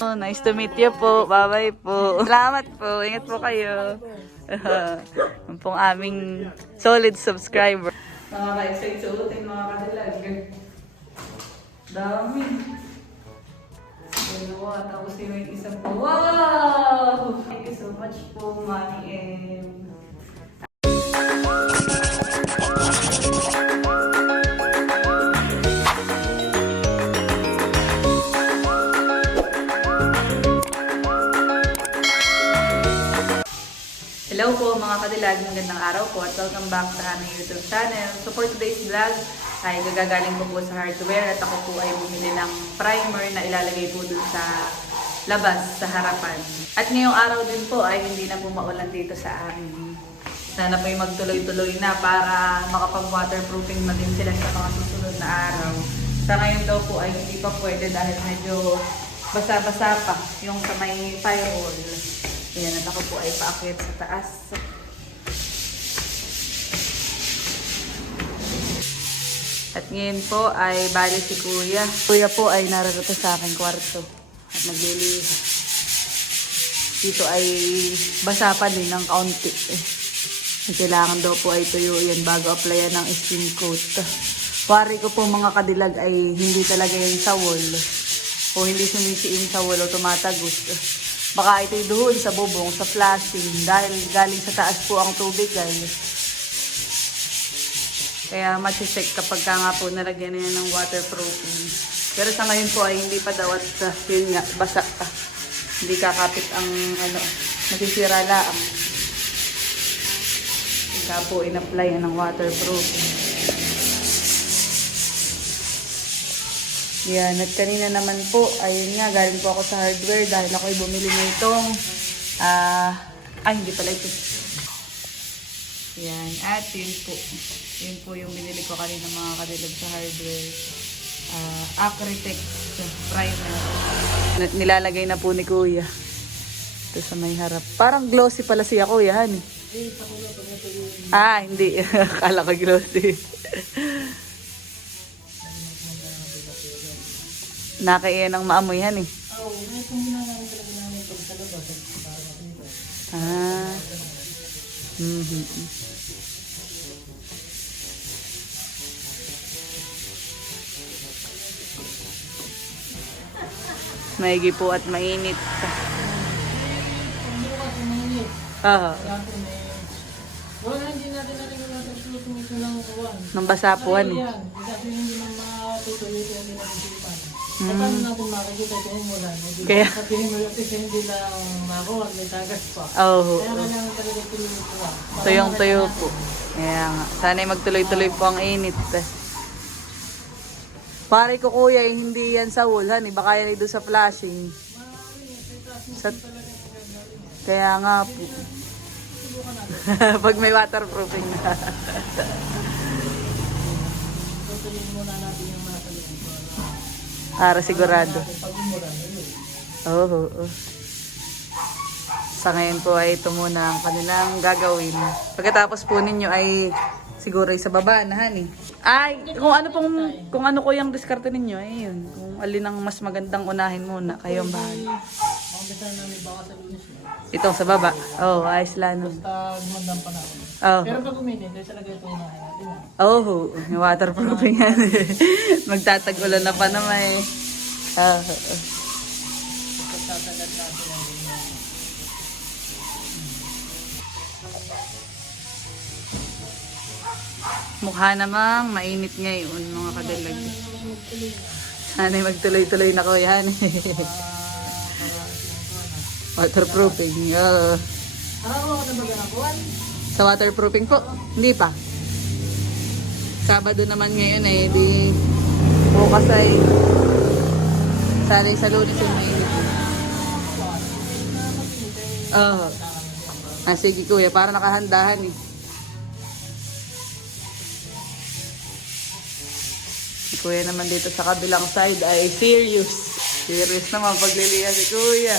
Oh, nice to meet you po. Bye-bye po. Salamat po. Ingat po kayo. Yung pong aming solid subscriber. Nakaka-excite sa utin mga kadilag. Dami. Dalawa. Tapos yung isa po. Wow! Thank you so much po, Mami M. Hello po mga kadilag, magandang araw po at welcome back sa aming YouTube channel. So for today's vlog ay gagagaling po po sa hardware at ako po ay bumili ng primer na ilalagay po dun sa labas, sa harapan. At ngayong araw din po ay hindi na po maulan dito sa amin. Sana po ay magtuloy-tuloy na para makapag-waterproofing na din sila sa mga susunod na araw. Sa ngayon daw po ay hindi pa pwede dahil medyo basa-basa pa yung sa may firewall. Ayan, at ako po ay paakyat sa taas. At ngayon po ay bali si Kuya. Kuya po ay nararito sa aking kwarto at nagliliha. Dito ay basa pa din ng kaunti. Kailangan daw po ay tuyo yan bago applyan ng skin coat. Wari ko po mga kadilag ay hindi talaga yan sa wall. O hindi sumisiin sa wall o tumatagos. Baka ito'y doon sa bubong, sa flashing, dahil galing sa taas po ang tubig ay. Kaya mati-check kapag ka nga po nalagyan na yan ng waterproofing. Pero sa ngayon po ay hindi pa daw at yun nga, basa ka. Hindi kakapit ang nasisira lang. Kaya po in-apply ng waterproofing. Yan, at kanina naman po, ayun nga, galing po ako sa hardware dahil ako'y bumili na itong, hindi pala ito. Yan, at yun po. Yun po yung binili ko kanina mga kadilag sa hardware. Acrytex primer. Nilalagay na po ni Kuya. Ito sa may harap. Parang glossy pala siya, Kuya, han. Hindi. Akala ko glossy. Nakaiyan ang maamoy yan eh. Oo, may kung ginagawa talaga namin ito sa labas. Maigi po at mainit. Bukas uminit. Oo. Wala, hindi natin natin ito ng uwan. Nang basapuan eh. Yan, kasi hindi man matutuloy ito yung pinag-isipan. Kaya paano natin makikita ito yung ulan? Kaya sabihin mo yung kasi hindi lang makuha, may tagas pa. Oo. Kaya kailangan talaga tuloy ito. Tuyong-tuyo po. Kaya nga. Sana'y magtuloy-tuloy po ang init. Pare ko Kuya, hindi yan sa wulhan eh. Baka yan ay doon sa flashing. Kaya nga po. Pag may waterproofing na. Tutuloy muna natin yung mga sabihin. Para sigurado. Oo. Sa ngayon po ay ito muna ang kanilang gagawin. Pagkatapos po ninyo ay siguro ay sa baba na han eh. Ay, kung ano ko yung diskarte ninyo, ay yun. Kung alin ang mas magandang unahin muna, kayong bahala. Makabita namin baka sa lunes na. Itong sa baba. Oh, ayos lang. Basta gumandang pa namin. Oh. Pero pag uminit, ay talaga ito unahin natin. Oh, may waterproofing yan. Magtatag-ulan na pa naman eh. Pagtatagad natin ang ganyan. Mukha namang mainit ngayon mga kadalag. Sana'y magtuloy-tuloy na ko yan. Waterproofing. Araw ka na ba ganakuan? Sa waterproofing po? Hindi pa. Sabado naman ngayon eh. Di bukas ay sana'y sa Lunes yung mainit. Sige Kuya, para nakahandahan eh. Si Kuya naman dito sa kabilang side ay serious. Serious naman pagliliha si Kuya.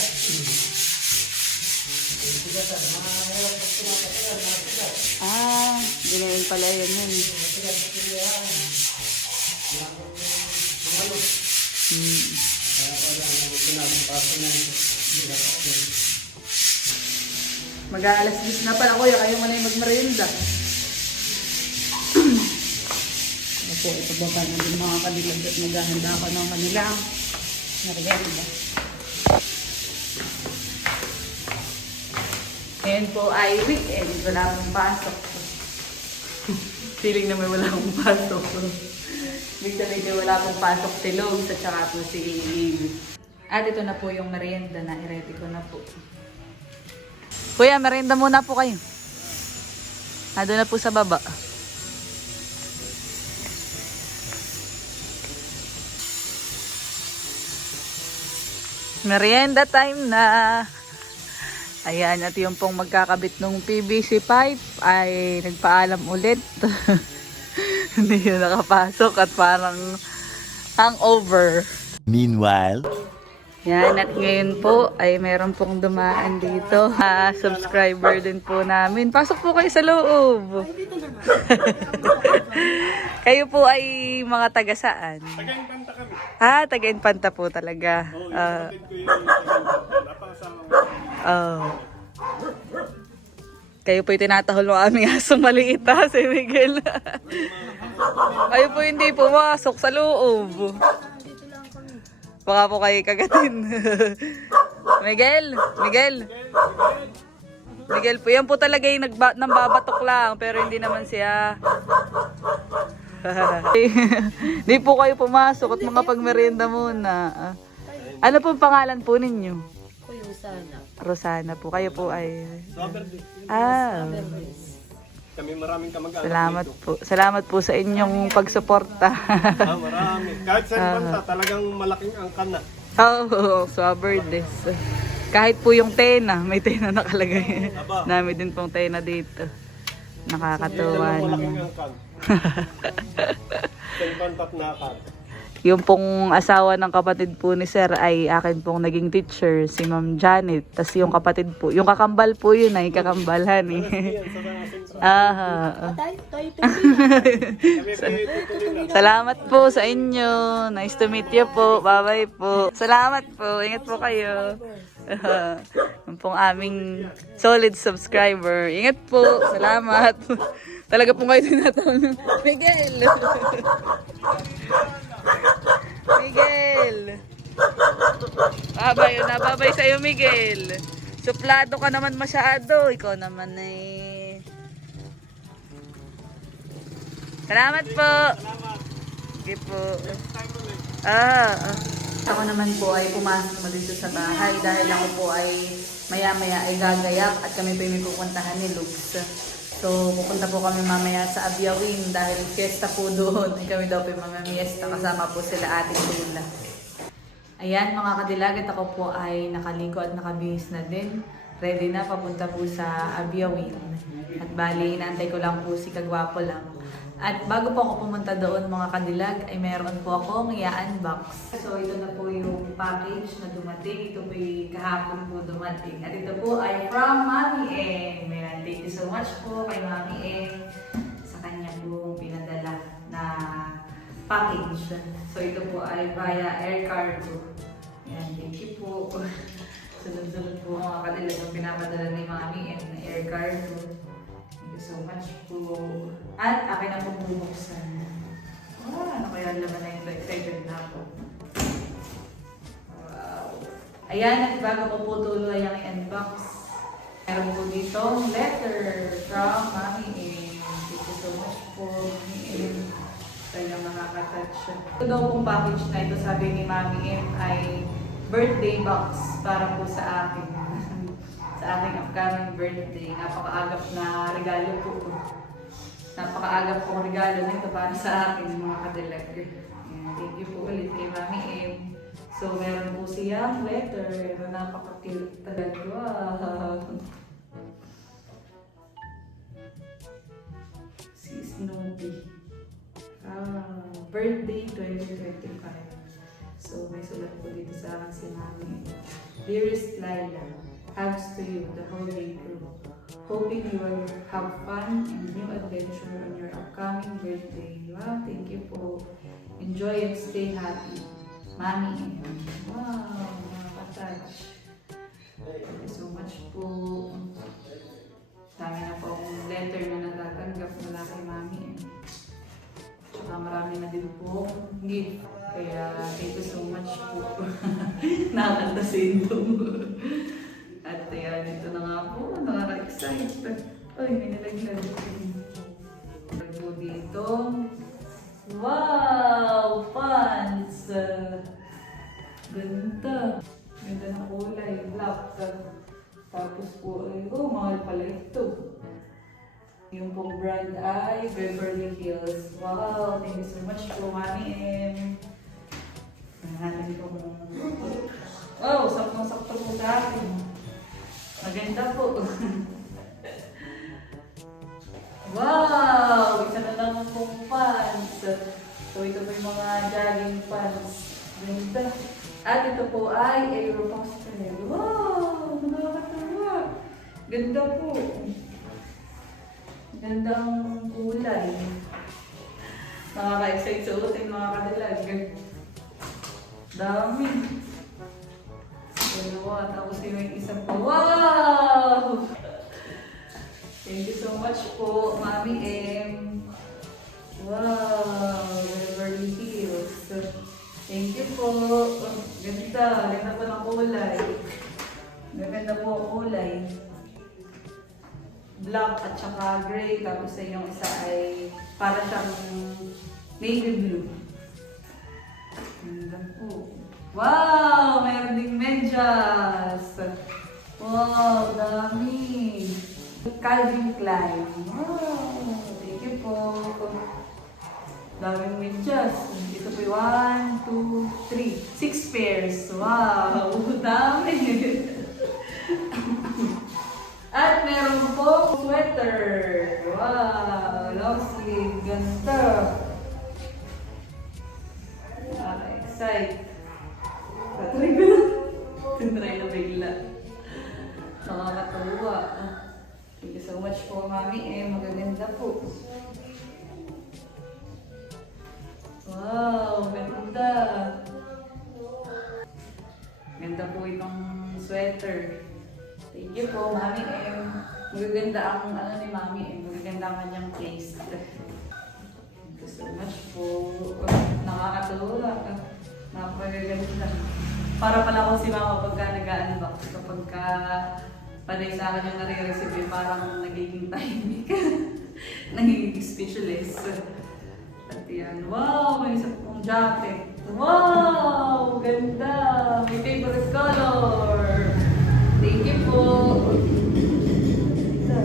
Ginayin pala yan yun. Mag-aalas 10 na pala kuya, kayo muna yung magmerienda. Ano po, ito ba pa ng mga kanilag at maghahanda ako ng kanilang merienda. Ngayon po ay weekend, wala akong pasok. Feeling naman wala akong pasok. Ibig sabihin wala akong pasok si Logs at saka po si Amy. At ito na po yung merienda na i-ready ko na po. Kuya, merienda muna po kayo. Doon na po sa baba. Merienda time na. Ayan, at yung pong magkakabit ng PVC pipe ay nagpaalam ulit. Hindi yun nakapasok at parang hangover. Meanwhile, Yan, at ngayon po ay meron pong dumaan dito. Subscriber din po namin. Pasok po kayo sa loob. Kayo po ay mga taga saan? Taga-Infanta kami. Taga-Infanta po talaga. Kapatid ko yung napakasama ko. Kayo po yung tinatahol ng aming asong maliit si Miguel. Kayo po hindi pumasok sa loob. Baka po kayo kagatin. Miguel po, yan po talaga yung nambabatok lang, pero hindi naman siya. Hindi po kayo pumasok at mga pagmerienda muna. Ano po pangalan po ninyo? Rosana po. Kayo po ay... Kami maraming kamag-anak Salamat dito. po. Salamat po sa inyong pagsuporta. Marami. Kahit sa Infanta, talagang malaking angkan na. Swaberdes. Kahit po yung tena, may tena nakalagay. Dami din pong tena dito. Nakakatuwa Malaking naman. angkan. Sa Infanta at Nakar. Yung pong asawa ng kapatid po ni Sir ay akin pong naging teacher, si Ma'am Janet. Tapos yung kapatid po, yung kakambal po yun ay kakambalhan eh. Yan, sa Sentral. Salamat po sa inyo. Nice to meet you po. Bye-bye po. Salamat po. Ingat po kayo. Yung pong aming solid subscriber. Ingat po. Salamat. Talaga po kayo tinatawag. Miguel! Miguel! Nababay sa'yo, Miguel. Suplado ka naman masyado. Ikaw naman eh. Salamat po. Sige po. Ako naman po ay pumasok na dito sa bahay dahil ako po ay maya-maya ay gagayak at kami po may pupuntahan ni Lugs. So, pupunta po kami mamaya sa Abiawin dahil fiesta po doon. Kami daw po mamamiesta kasama po sila Ate Tula. Ayan mga kadilag, at ako po ay nakaligo at nakabihis na din. Ready na papunta po sa Abiawin. At bali, inaantay ko lang po si Kagwapo lang. At bago po ako pumunta doon mga kadilag, ay meron po akong i-unbox. So ito na po yung package na dumating. Ito po yung kahapon po dumating. At ito po ay from Mami M. Ayan, thank you so much po kay Mami M sa kanya po pinadala na package. So ito po ay via air cargo. Ayan, thank you po. Sunod-sunod po mga kadilag ang pinapadala ni Mami M na air cargo. So much po. At akin na pong bubuksan. Ano kaya laman na yun? Excited na ako. Wow. Ayan, at bago ko po tuloy ang i-unbox. Meron po dito letter from Mami M. Thank you so much po, Mami M. Kaya makakatouch. Ito daw pong package na ito, sabi ni Mami M, ay birthday box para po sa akin. Sa aking upcoming birthday. Napakaagap na regalo po. Napakaagap pong regalo na ito para sa akin, mga kadilag. Thank you po ulit kay Mami M. So, meron po siyang letter. Napaka-cute talaga. Wow! Si Snoopy. Birthday 2025. So, may sulat po dito sa akin si Mami. Dearest Laila, hugs to you the whole day through. hoping you will have fun and new adventure on your upcoming birthday. Wow, thank you po. Enjoy and stay happy. Mami. Wow, nakaka-touch. Thank you so much po. Dami na po akong letter na natatanggap mula kay Mami. Tsaka marami na din po gift. Kaya thank you so much po. Nakakanta sa Indong. At ayan, ito na nga po. Nakaka-excite. Ay, may nilaglag. Po dito. Wow! Pants! Ganda. Ganda na kulay. Black. Tapos po, ay, oh, mahal pala ito. Yung pong brand ay Beverly Hills. Wow! Thank you so much po, Mami M. Natin po. Wow! Saktong-sakto po sa akin. Maganda po. Wow! Isa na lang pong pants. So, ito po yung mga jogging pants. Ganda. At ito po ay Aeropostale. Wow! Nakakatawa. Ganda po. Ganda ang kulay. Nakaka-excite suotin mga kadilag. Dami. Dalawa. Tapos yung isa po. Wow! Thank you so much po, Mami M. Wow! Beverly Hills. Thank you po. Ganda. Ganda po ng kulay. Ganda po ang kulay. Black at saka gray. Tapos yung isa ay para siyang navy blue. Ganda po. Wow! Mayroon ding medyas. Wow! Dami. Calvin Klein. Wow! Thank you po. Daming medyas. Ito po yung 1, 2, 3. 6 pairs. Wow! Dami! At meron po sweater. Wow! Long sleeve. Ganda. Excite. Patry ko na. Tintry na bigla. Nakakatuwa. Thank you so much po, Mami. Magaganda po. Wow, ganda. Ganda po itong sweater. Thank you po, Mami M. Magaganda ang ni Mami M. Magaganda ang kanyang taste. Thank you so much po. Nakakatuwa. Napagaganda. Para pala ako si Mama pagka nag-unbox. Kapag panay sa akin yung nare-receive, parang nagiging tahimik. Nagiging speechless. At yan. Wow! May isa pong jacket. Wow! Ganda! My favorite color! Thank you po! Ganda.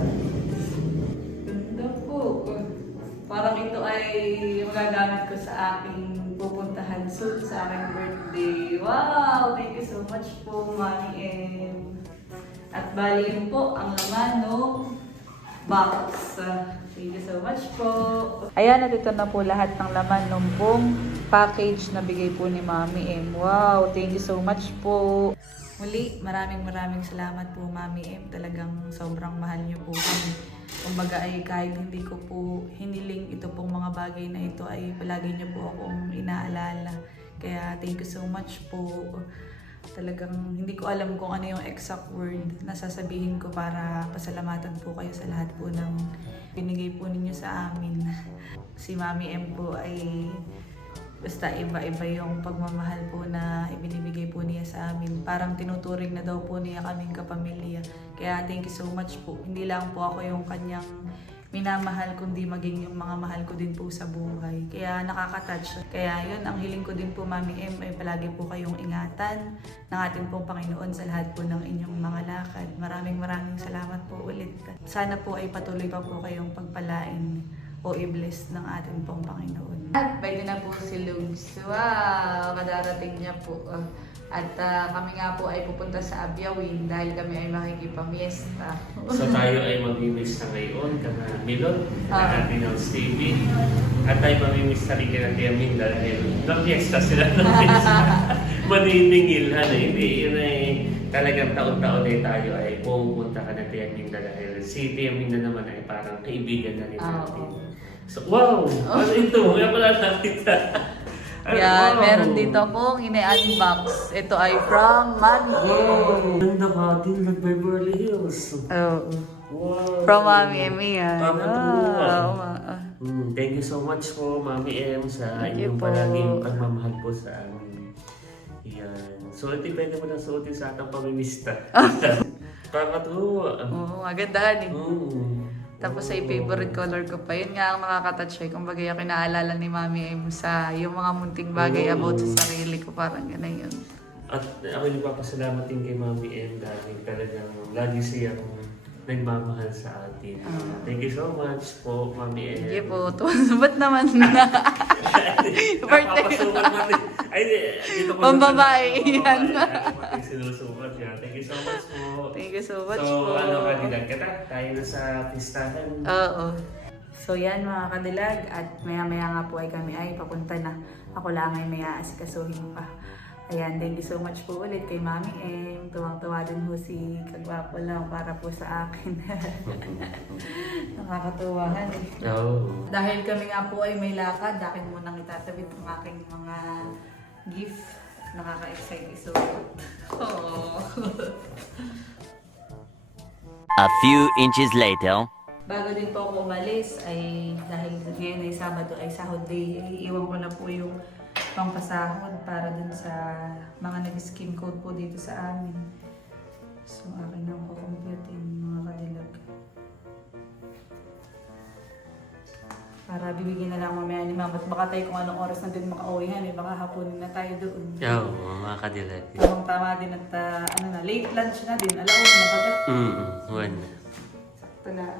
Ganda po. Parang ito ay magagamit ko sa aking pupuntahan soon sa aking birthday. Wow! Thank you so much po, Mami M. At bali yun po ang laman ng box. Thank you so much po. Ayan, at ito na po lahat ng laman ng buong package na bigay po ni Mami M. Wow, thank you so much po. Muli, maraming salamat po, Mami M. Talagang sobrang mahal niyo po kami. Kumbaga ay kahit hindi ko po hiniling ito pong mga bagay na ito ay palagi niyo po akong inaalala. Kaya thank you so much po. Talagang hindi ko alam kung ano yung exact word na sasabihin ko para pasalamatan po kayo sa lahat po ng binigay po ninyo sa amin. Si Mami M po ay basta iba-iba yung pagmamahal po na ibinibigay po niya sa amin. Parang tinuturing na daw po niya kaming kapamilya. Kaya thank you so much po. Hindi lang po ako yung kanyang minamahal, kundi maging yung mga mahal ko din po sa buhay. Kaya nakaka-touch. Kaya yun, ang hiling ko din po, Mami M, ay palagi po kayong ingatan ng ating pong Panginoon sa lahat po ng inyong mga lakad. Maraming salamat po ulit. Sana po ay patuloy pa po kayong pagpalain o i-bless ng ating pong Panginoon. At pwede na po si Lugs. Wow! Kadarating niya po. At kami nga po ay pupunta sa Abyawin dahil kami ay makikipamiesta. So tayo ay mamimiss na ngayon kana Milot, na ating House TV. At tayo mamimiss na rin kina Tia Min dahil nag-fiesta sila ng fiesta. Maniningil, hindi, yun ay talagang taon-taon ay tayo ay pumupunta ka na Tia Minda dahil si Tia Minda naman ay parang kaibigan na rin natin. Oo. So, wow! Ano ito? Kaya pala nakita. Yan, meron dito akong ine-unbox. Ito ay from Mango. Wow! Ganda ka din ng Beverly Hills. Oo. Wow! From Mami Emmy yan. Kakatuwa. Oo. Thank you so much po, Mami M, sa Thank you inyong po. palaging pagmamahal po sa amin. Yan. So, ito pwede mo na suotin sa atang pamimista. Kakatuwa. Oo, magandahan eh. Tapos ay Oo. favorite color ko pa. Yun nga ang nakaka-touch eh. Kumbaga yung kinaalala ni Mami Em sa yung mga munting bagay about sa sarili ko. Parang gano'n yun. At ako nagpapasalamat din kay Mami M dahil talagang lagi siyang nagmamahal sa atin. Thank you so much po, Mami M. Sige po. Ba't naman na? Napapasukat natin. Ay, dito ko Pambabae, yan. Sinusukat yan. Thank you so much po. Thank you so much So, po. ano kanila? Kata, tayo na sa pistahan. Oo. So yan mga kadilag at maya-maya nga po ay kami ay papunta na. Ako lang ay may aasikasuhin pa. Ayan, thank you so much po ulit kay Mami M. Tuwang-tuwa din ho si Kagwapo lang para po sa akin. Nakakatuwahan eh. Oo. Dahil kami nga po ay may lakad, akin munang itatawid ang aking mga gift. Nakaka-excite iso. Oo. A few inches later. Bago din po ako umalis ay dahil ngayon ay Sabado ay sahod day, ay iwan ko na po yung pangpasahod para dun sa mga nag-skim code po dito sa amin. So akin na po compute mga kadilag. Para bibigyan na lang mamaya ni Mama at baka tayo kung anong oras na din makauwi yan, baka hapunin na tayo doon. Oo, mga kadilag. Tamang tama din at ano na, late lunch na din, alaon na baga. One. Sakto lang.